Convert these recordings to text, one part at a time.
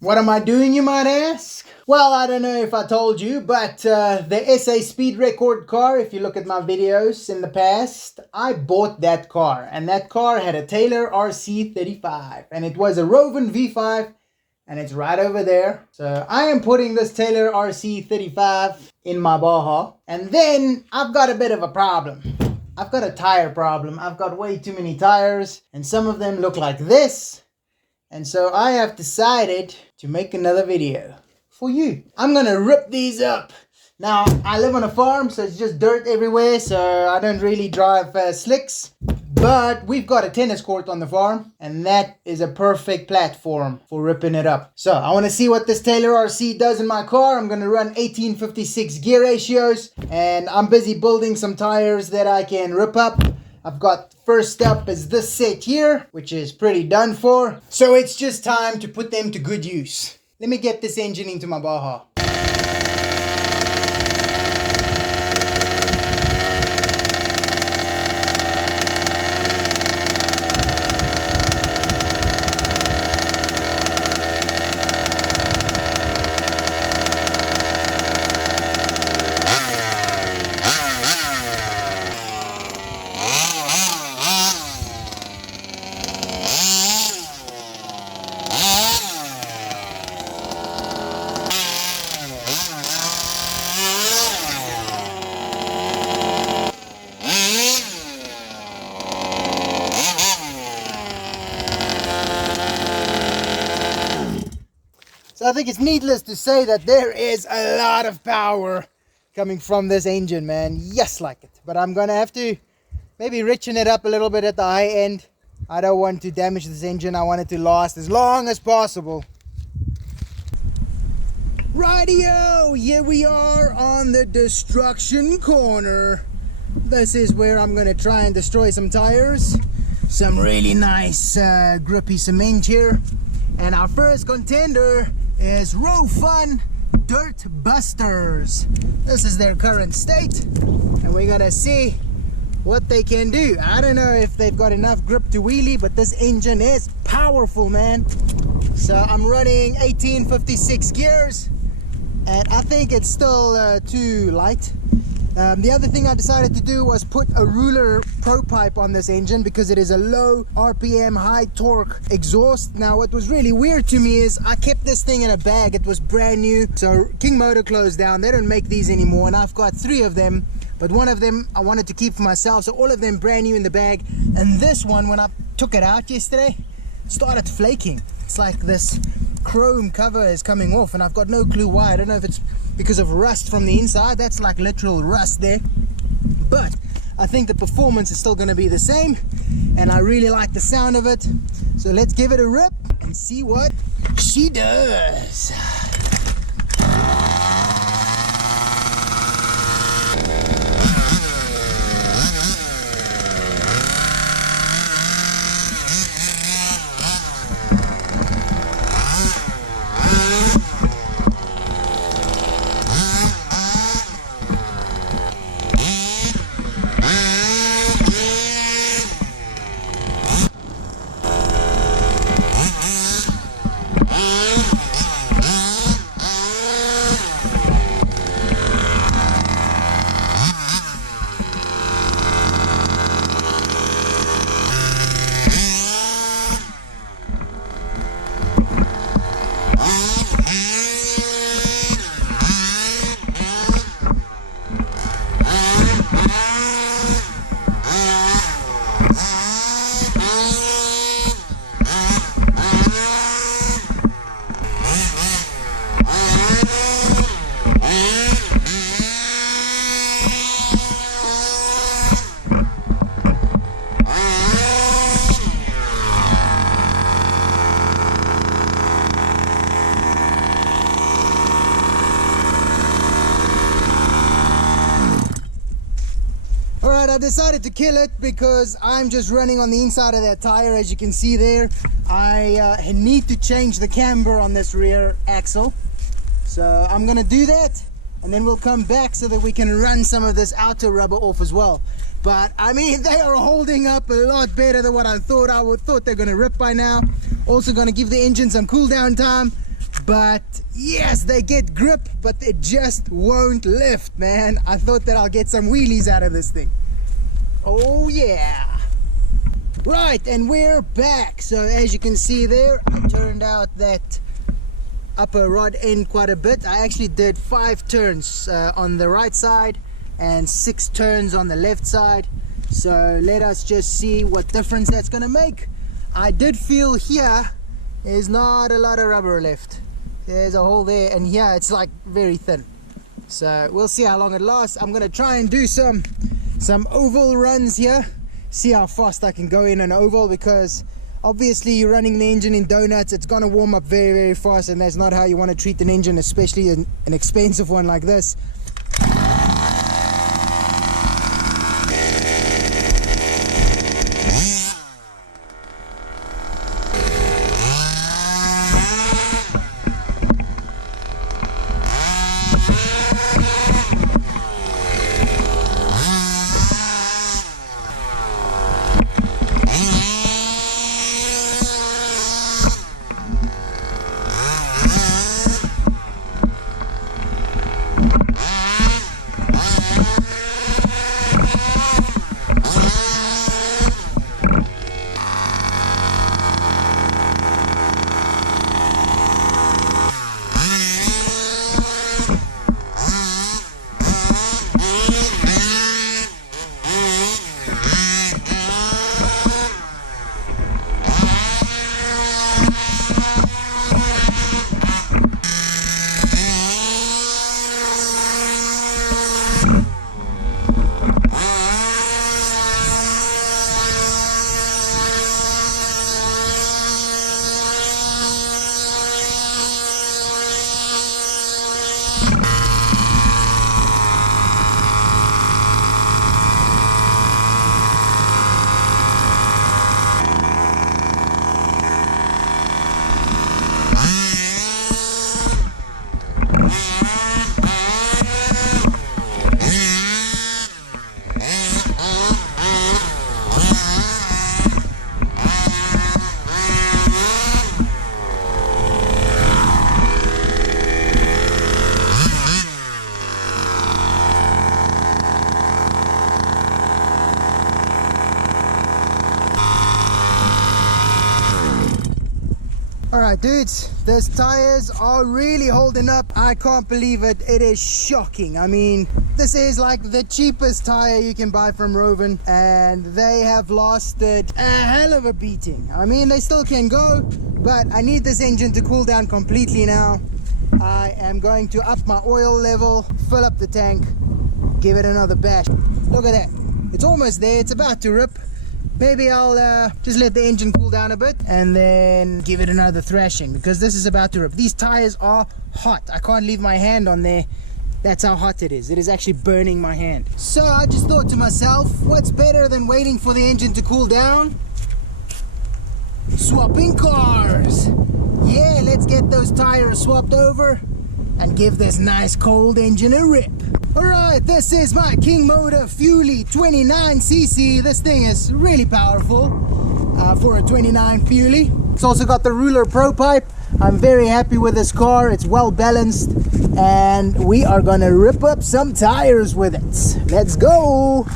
What am I doing, you might ask? Well, I don't know if I told you, but the SA Speed Record car, if you look at my videos in the past, I bought that car. And that car had a Tyre RC35. And it was a Rovan V5. And it's right over there. So I am putting this Tyre RC35 in my Baja. And then I've got a bit of a problem. I've got a tire problem. I've got way too many tires. And some of them look like this. And so I have decided to make another video for you. I'm gonna rip these up. Now, I live on a farm, so it's just dirt everywhere, so I don't really drive slicks. But we've got a tennis court on the farm, and that is a perfect platform for ripping it up. So I want to see what this Tyre RC does in my car. I'm going to run 1856 gear ratios, and I'm busy building some tires that I can rip up. I've got first up is this set here, which is pretty done for. So it's just time to put them to good use. Let me get this engine into my Baja. So I think it's needless to say that there is a lot of power coming from this engine, man. Yes, like it. But I'm gonna have to maybe richen it up a little bit at the high end. I don't want to damage this engine. I want it to last as long as possible. Rightio, here we are on the destruction corner. This is where I'm gonna try and destroy some tires. Some really nice grippy cement here. And our first contender is Rofun Dirt Busters. This is their current state, and we're gonna see what they can do. I don't know if they've got enough grip to wheelie, but this engine is powerful, man. So I'm running 1856 gears, and I think it's still too light. The other thing I decided to do was put a ruler pro pipe on this engine because it is a low RPM, high torque exhaust. Now, what was really weird to me is I kept this thing in a bag. It was brand new. So King Motor closed down. They don't make these anymore, and I've got 3 of them. But one of them I wanted to keep for myself, so all of them brand new in the bag. And this one, when I took it out yesterday, started flaking. It's like this chrome cover is coming off, and I've got no clue why. I don't know if it's because of rust from the inside. That's like literal rust there, but I think the performance is still going to be the same, and I really like the sound of it. So let's give it a rip and see what she does. Alright, I decided to kill it because I'm just running on the inside of that tire, as you can see there. I need to change the camber on this rear axle. So I'm gonna do that, and then we'll come back so that we can run some of this outer rubber off as well. But I mean, they are holding up a lot better than what I thought. Thought they're gonna rip by now. Also gonna give the engine some cool down time. But yes, they get grip, but it just won't lift, man. I thought that I'll get some wheelies out of this thing. Oh yeah. Right, and we're back. So as you can see there, I turned out that upper rod end quite a bit. I actually did 5 turns on the right side and 6 turns on the left side. So let us just see what difference that's gonna make. I did feel here there's not a lot of rubber left. There's a hole there, and here it's like very thin. So we'll see how long it lasts. I'm gonna try and do some oval runs here, see how fast I can go in an oval, because obviously you're running the engine in donuts, it's gonna warm up very, very fast, and that's not how you want to treat an engine, especially an expensive one like this. Alright dudes, these tires are really holding up. I can't believe it. It is shocking. I mean, this is like the cheapest tire you can buy from Rovan, and they have lasted a hell of a beating. I mean, they still can go, but I need this engine to cool down completely now. I am going to up my oil level, fill up the tank, give it another bash. Look at that. It's almost there. It's about to rip. Maybe I'll just let the engine cool down a bit and then give it another thrashing, because this is about to rip. These tires are hot. I can't leave my hand on there. That's how hot it is. It is actually burning my hand. So I just thought to myself, what's better than waiting for the engine to cool down? Swapping cars. Yeah, let's get those tires swapped over and give this nice cold engine a rip. Alright, this is my King Motor Fuelie 29cc. This thing is really powerful for a 29 Fuelie. It's also got the Ruler Pro pipe. I'm very happy with this car. It's well balanced, and we are gonna rip up some tires with it. Let's go!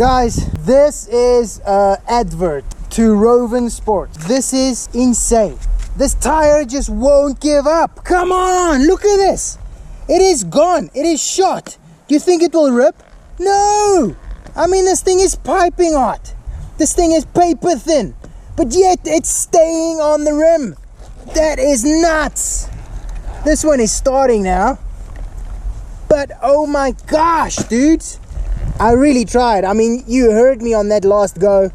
Guys, this is an advert to Rovan Sports. This is insane. This tire just won't give up. Come on, look at this. It is gone. It is shot. Do you think it will rip? No. I mean, this thing is piping hot. This thing is paper thin. But yet it's staying on the rim. That is nuts. This one is starting now. But oh my gosh, dudes. I really tried. I mean, you heard me on that last go.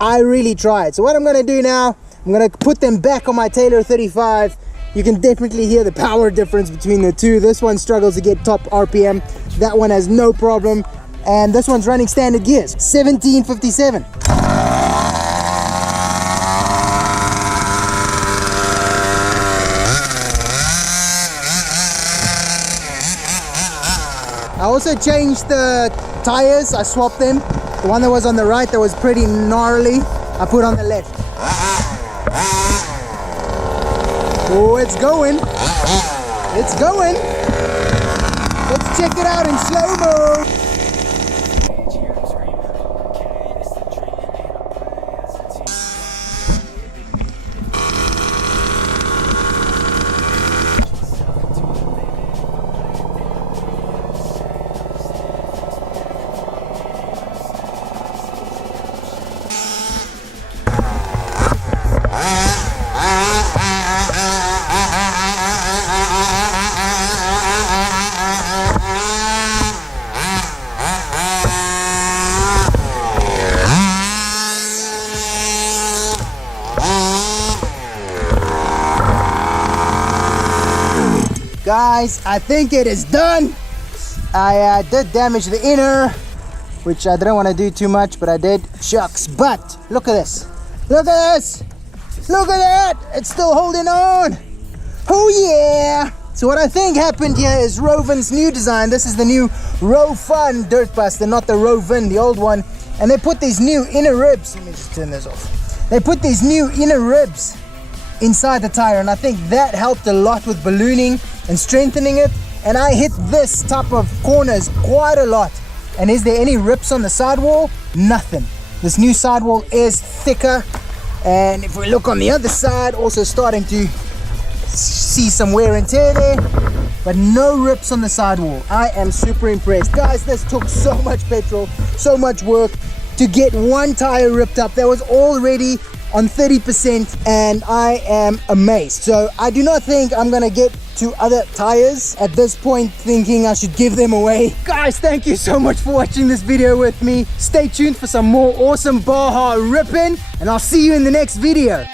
I really tried. So what I'm going to do now, I'm going to put them back on my Taylor 35. You can definitely hear the power difference between the two. This one struggles to get top RPM. That one has no problem. And this one's running standard gears. 1757. I also changed the tires. I swapped them. The one that was on the right that was pretty gnarly, I put on the left. Oh, it's going. It's going. Let's check it out in slow-mo. Guys, I think it is done. I did damage the inner, which I didn't want to do too much, but I did. Shucks. But look at this. Look at this. Look at that. It's still holding on. Oh yeah. So what I think happened here is Rovan's new design. This is the new Rofun dirt buster, not the Rovan, the old one. And they put these new inner ribs. Let me just turn this off. They put these new inner ribs inside the tire, and I think that helped a lot with ballooning and strengthening it. And I hit this type of corners quite a lot. And is there any rips on the sidewall? Nothing. This new sidewall is thicker, and if we look on the other side, also starting to see some wear and tear there, but no rips on the sidewall. I am super impressed. Guys, this took so much petrol, so much work to get one tire ripped up that was already on 30%, and I am amazed. So I do not think I'm gonna get to other tires at this point, thinking I should give them away. Guys, thank you so much for watching this video with me. Stay tuned for some more awesome Baja ripping, and I'll see you in the next video.